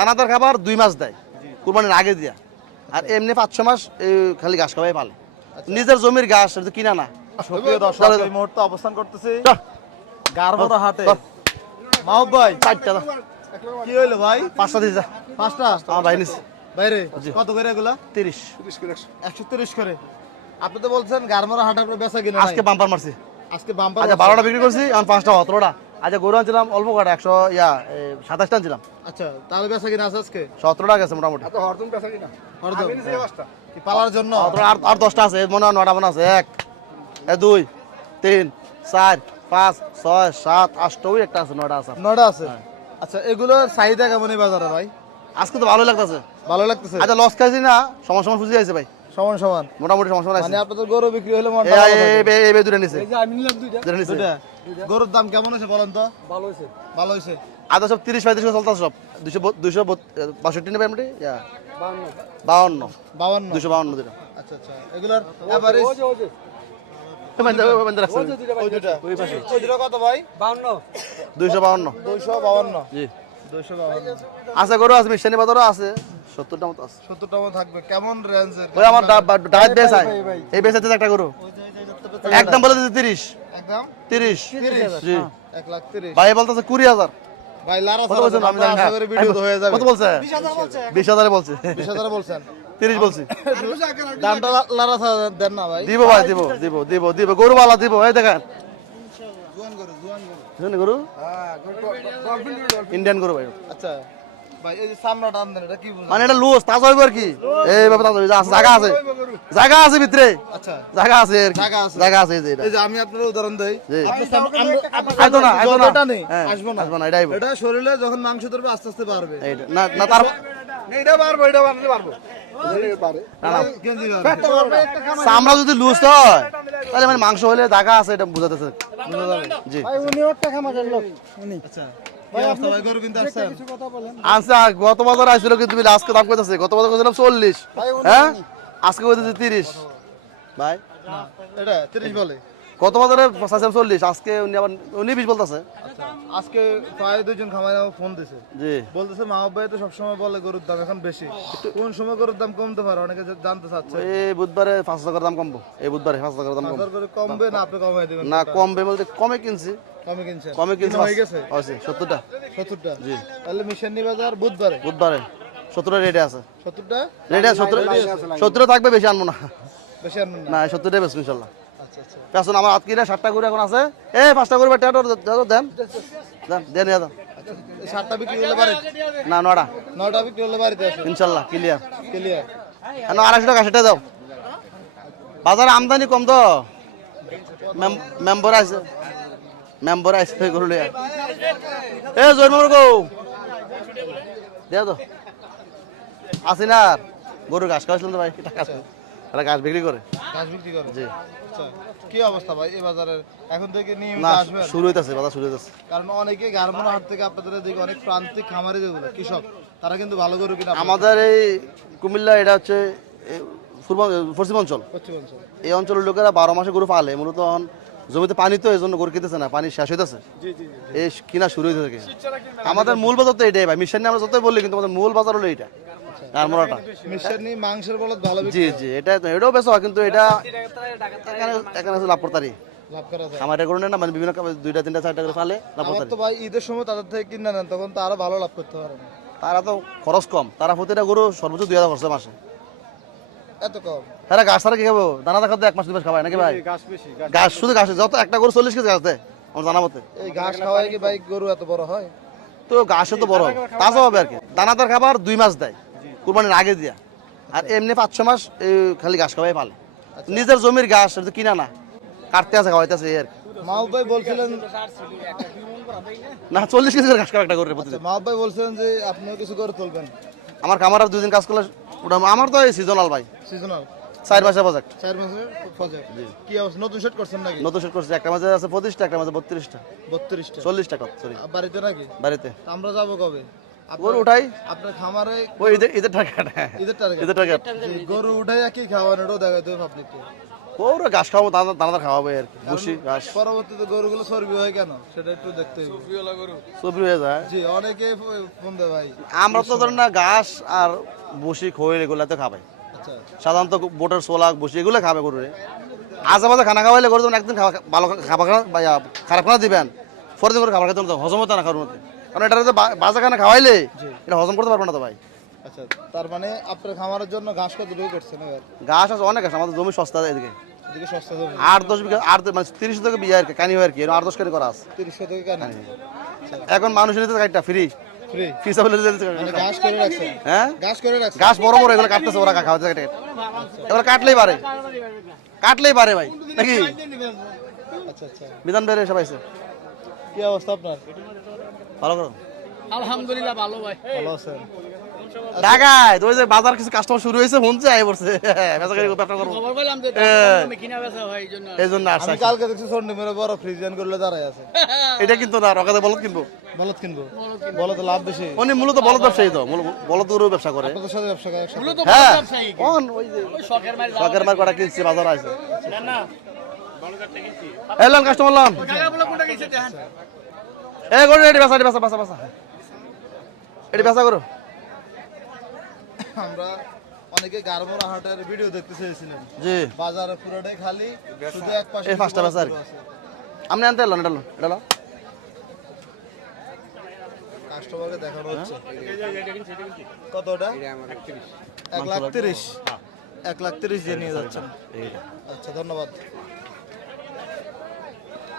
দানাদার খাবার দুই মাস দেয় কুরবানির আগে দিয়া। আর এমনি পাঁচ ছ মাস খালি ঘাস খাওয়াই পালে। নিজের জমির ঘাস কিনা না। মুহূর্তে অবস্থান করতেছি। গারমোড়া হাটে চল। ভাই। চারটা কি হইল ভাই? পাঁচটা দিয়ে যা। পাঁচটা? আমার ভাই নিচ্ছে বাইরে কত করে এগুলা? তিরিশ। একশো। তিরিশ করে। আপনি তো বলছেন গারমোড়া হাটে আপনার বেচা কিনা আজকে বাম্পার মারছি। আজকে বাম্পার আচ্ছা বারোটা বিক্রি করছি এখন পাঁচটা সতেরোটা আচ্ছা গরু আনছিলাম অল্প কটা একশো ইয়া সাতাশটা আনছিলাম। আচ্ছা তাহলে বেচা কিনা আছে আজকে? সতেরোটা গেছে মোটামুটি। হরদম কি পালার জন্য? আর আর দশটা আছে মনে হয় নটা মনে আছে। এক দুই তিন চার পাঁচ ছয় সাত আটটা ওই একটা আছে নটা আছে। নয়টা আছে? আচ্ছা এগুলোর চাহিদা কেমন এই বাজারে ভাই? আজকে তো ভালোই লাগতেছে। ভালো লাগতেছে? আচ্ছা লস খাইছি না সময় সময় ফুজি আছে ভাই। সমান সমান? মোটামুটি সময় সময় আছে। মানে আপনাদের গরু বিক্রি হলে মনটা এই ভালো এই-। এই- এই- এই দুটো নিছে দুটো নিছে। দুইটা? গরুর দাম কেমন হয়েছে বলেন তো ভালো হয়েছে ভালো হয়েছে আদা সব তিরিশ পঁয়ত্রিশ চলতেছে সব দুশো দুশো বত- বাষট্টি নেবে এমনি ইয়া বাউন্ন বাউন্ন দুশো বাউন্ন দুটো আচ্ছা আচ্ছা এগুলোর এভারেজ আছে গরু আছে মিশানি বাজারও আছে সত্তরটা মতো আছে সত্তরটা মতো থাকবে কেমন রেঞ্জের আমার ডায়েট বেস এই একটা গরু একদম বলে দিতে তিরিশ একদম তিরিশ। জি। এক লাখ তিরিশ। ভাই বলতেছে কুড়ি হাজার। ভাই লারা কত বলছেন? আমি জানি না। আশা করি ভিডিও হয়ে যাবে। কত বলছে? বিশ বলছে বিশ হাজার বলছেন। তিরিশ বলছি। দামটা লারা দেন না ভাই। দিব ভাই দিব দিব দিব দিব। গরু বালা দিব। এই দেখেন। গরু ইন্ডিয়ান গরু ভাই। আচ্ছা। মানে এটা লুজ তাজা হইব আর কি? এই বাবা তাজা হইব, আছে জায়গা আছে। জায়গা আছে ভিতরে। আচ্ছা। জায়গা আছে আর কি। জায়গা আছে। জায়গা আছে এই যে এটা। এই যে আমি আপনার উদাহরণ দেই। আইতো না, আইতো না। জলটা নেই হ্যাঁ, আসব না। আসব না, এটা আইবো। এটা শরীরে যখন মাংস ধরবে আস্তে আস্তে বাড়বে। না না তার এটা পারব এটা পারলে পারব চামড়া যদি লুজ হয় তাহলে মানে মাংস হলে জায়গা আছে এটা বুঝাতেছে। জি। আচ্ছা ভাই গরু কিনতে আসছেন আচ্ছা গত বছর আসছিল কিন্তু আজকে দাম কইতাছে গত বছর কইছিলাম চল্লিশ। হ্যাঁ? আজকে কইতেছে তিরিশ। ভাই এটা তিরিশ বলে। গত বছরে চাইছিলাম চল্লিশ আজকে উনি আবার উনি বিশ বলতেছে। আজকে প্রায় দুজন খামারে আমার ফোন দিছে। জি। বলতেছে মাহব ভাই তো সবসময় বলে গরুর দাম এখন বেশি। কোন সময় গরুর দাম কমতে পারে? অনেকে জানতে চাচ্ছে। এই বুধবারে পাঁচশো টাকার দাম কমবো। এই বুধবারে পাঁচশো টাকার দাম কমবো। কমবে না? আপনি কমাই দেবেন না কমবে বলতে কমে কিনছি। কমে কিনছেন কমে কিনছি হয়ে গেছে? হয়েছে সত্তরটা। সত্তরটা? জি। তাহলে মিশানি বাজার বুধবারে? বুধবারে। সত্তরটা রেটে আছে। সত্তরটা? রেটে সত্তর সত্তরটা থাকবে বেশি আনব না। বেশি আনবেন না? না সত্তরটাই বেশি ইনশাল্লাহ। পেছন আমার হাত কিনে ষাটটা করে এখন আছে। এ পাঁচটা টেটো দেন। দেন দেন সাতটা বিক্রি হলে বাড়ি। না নটা নয়টা বিক্রি হলে আসে ইনশাল্লাহ ক্লিয়ার ক্লিয়ার আড়াইশো টাকা সেটা দাও। বাজারে আমদানি কম তো। মেম্বার আছে মেম্বার আছে গরু লিয়া এ জোর গো। দেও তো। আসি না আর? গরু ঘাস খাওয়াছিলাম তো ভাই টাকা আছে? এরা ঘাস বিক্রি করে। গাছ বিক্রি করে জি। আচ্ছা কি অবস্থা ভাই? এই বাজারের এখন থেকে নিয়মিত না আসবেন? শুরু হইতেছে বাজার শুরু হইতেছে। কারণ অনেকে গারমোনা হাট থেকে আপনাদের দিকে অনেক প্রান্তিক খামারে যেগুলো কৃষক তারা কিন্তু ভালো গরু কিনা আমাদের এই কুমিল্লা এটা হচ্ছে পশ্চিম অঞ্চল। এই অঞ্চলের লোকেরা বারো মাসে গরু পালে মূলত জমিতে পানি তো এই জন্য গরু কিনতেছে না পানি শেষ হইতেছে। এই কিনা শুরু হইতে থাকে আমাদের মূল বাজার তো এটাই ভাই মিশন নিয়ে আমরা যতই বলি কিন্তু আমাদের মূল বাজার হলো এইটা। গারমোড়াটা মিশানি মাংসের বলদ ভালো জি জি এটা এটাও বেশ হয় কিন্তু এটা এখানে এখানে আছে লাভ করতারি লাভ করা যায়। আমার এটা করে না মানে বিভিন্ন দুইটা তিনটা চারটা করে পালে লাভ তো ভাই ঈদের সময় তাদের থেকে কিনে নেন তখন তো আরও ভালো লাভ করতে পারেন তারা তো খরচ কম। তারা প্রতিটা গরু সর্বোচ্চ দুই হাজার খরচ মাসে। এত কম। তারা গাছ ছাড়া কি খাব? দানা দেখা এক মাস দুই মাস খাবাই নাকি ভাই? গাছ বেশি গাছ শুধু গাছ যত একটা গরু চল্লিশ কেজি গাছ দেয় আমার জানা মতে। এই ঘাস খাওয়াই কি ভাই গরু এত বড় হয়? তো তো বড় তাজা হবে আর কি। দানাদার খাবার দুই মাস দেয়। কুরবানির আগে দিয়া। আর এমনি পাঁচ ছ মাস খালি ঘাস খাওয়াই পালে। নিজের জমির ঘাস কিনা না। কাটতে আছে খাওয়াইতে আছে এই আর মাহবুব ভাই বলছিলেন না চল্লিশ কেজি করে ঘাস খাওয়া করে মাহবুব ভাই বলছিলেন যে আপনিও কিছু করে তুলবেন। আমার খামার আর দুই কাজ করলে আমার তো সিজনাল ভাই। সিজনাল চার মাসের প্রজেক্ট চার মাসের প্রজেক্ট কি অবস্থা? নতুন সেট করছেন নাকি? নতুন সেট করছে একটা মাঝে আছে পঁচিশটা একটা মাঝে বত্রিশটা। বত্রিশটা। চল্লিশ টাকা সরি বাড়িতে নাকি? বাড়িতে। আমরা যাব কবে? গরু উঠাই। আপনার খামারে ওই ঈদের ঈদের টাকা ঈদের টার্গেট ঈদের টাকা গরু উঠাই একই খাওয়ান এটাও দেখা দেবে পাবলিককে ওরা ঘাস খাওয়াবো দানা খাওয়াবে আর কি ভুসি ঘাস। পরবর্তীতে গরুগুলো চর্বি হয় কেন? সেটা একটু দেখতে হবে। চবরি হয়ে যায়। জি অনেকে ফোন দেয় ভাই। আমরা তো ধরেন না ঘাস আর বসি খৈল এগুলো তো খাবে আচ্ছা। সাধারণত বোটের সোলা বসি এগুলো খাবে গরুরে। আজে বাজে খানা খাওয়াইলে গরু যখন একদিন খাওয়া- ভালো খাবার খারাপ খানা দিবেন পরের দিন করে খাবার খেতে হজম হতো না খাওয়ার মধ্যে। কারণ এটা তো বা- বাজে খানা খাওয়াইলে এটা হজম করতে পারব না তো ভাই। আচ্ছা তার মানে আপনার খামারের জন্য ঘাস কত দূর করছেন এবার? ঘাস আছে অনেক আছে আমাদের জমি সস্তা এদিকে। আট দশ বিঘা আট মানে তিরিশ থেকে বিঘা আর কি কানি হয় আর কি আট দশ কানি করা আছে। তিরিশ শতকে কেন? এখন মানুষের নিতে গাড়িটা ফ্রি মানে ঘাস হ্যাঁ? বড় বড় এগুলো কাটতেছে ওরা কেটে এবার কাটলেই পারে। কাটলেই পারে ভাই নাকি? আচ্ছা আচ্ছা। বিধান বেড়ে সবাই কি অবস্থা আপনার? ভালো করো। আলহামদুলিল্লাহ ভালো ভাই। ভালো আছেন। ঢাকায় তো ওই যে বাজার কিছু কাস্টমার শুরু হয়েছে শুনছে আই পড়ছে বেচাকারি ব্যবসা করব। খবর পেলাম যে। দামে কিনা বেচা হয় এই জন্য এই জন্য আসছে আমি কালকে দেখছি সন্ডি মেরে বড় ফ্রিজিয়ান করলে দাঁড়ায় আছে। এটা কিন্তু না রকাতে বলদ কিনবো। বলদ কিনবো। বলদ লাভ বেশি। উনি মূলত বলদ ব্যবসায়ী তো মূল- বলদ ব্যবসা করে। আপনাদের সাথে ব্যবসা করে মূলত হ্যাঁ। বড় ব্যবসায়ী কোন ওই যে ওই শখের যাওয়া- শখের মার কটা কিনছি বাজার আছে। না, না। এলাম কাস্টমার লাম কাকা বলে কোনটা কিনছে দেখেন। এ গরু এটি আমরা অনেকে গারমোরা হাটের ভিডিও দেখতে চেয়েছিলেন। জি। বাজারে পুরোটাই খালি শুধু এক পাশে এই পাঁচটা আর আপনি আনতে এলেন এটা এটা কাস্টমারকে দেখানো হচ্ছে। কত এক লাখ তিরিশ। এক লাখ তিরিশ দিয়ে নিয়ে যাচ্ছেন। আচ্ছা ধন্যবাদ।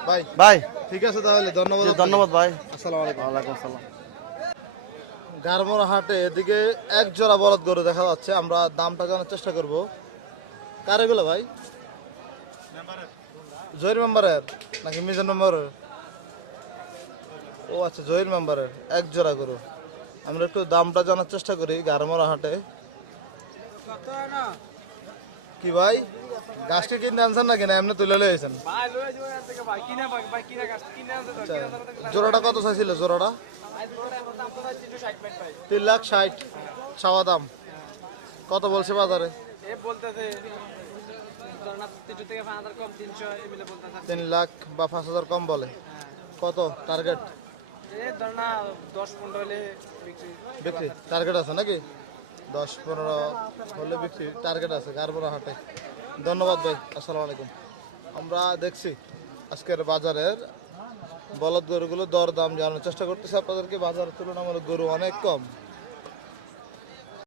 ভাই। ভাই। ঠিক আছে তাহলে ধন্যবাদ ধন্যবাদ ভাই। আসসালামু আলাইকুম। ওয়ালাইকুম আসসালাম। গারমোর হাটে এদিকে এক জোড়া বলদ গরু দেখা যাচ্ছে আমরা দামটা জানার চেষ্টা করব। কার এগুলো ভাই? জহির মেম্বারের নাকি মিজান মেম্বারের? ও আচ্ছা জহির মেম্বারের এক জোড়া গরু। আমরা একটু দামটা জানার চেষ্টা করি গারমোরা হাটে কি ভাই? গাছটি কিনতে আনছেন নাকি না? এমনি তুলে লয়েছেন আচ্ছা। জোড়াটা কত চাইছিল? জোড়াটা? তিন লাখ ষাট। চাওয়া দাম। কত বলছে বাজারে? তিন লাখ বা পাঁচ হাজার কম বলে। কত টার্গেট বিক্রি। টার্গেট আছে নাকি? দশ পনেরো হলে বিক্রি টার্গেট আছে গারবোনা হাটে। ধন্যবাদ ভাই, আসসালামু আলাইকুম। আমরা দেখছি আজকের বাজারের বলদ গরুগুলো দর দাম জানানোর চেষ্টা করতেছি। আপনাদেরকে বাজারের তুলনামূলক গরু অনেক কম।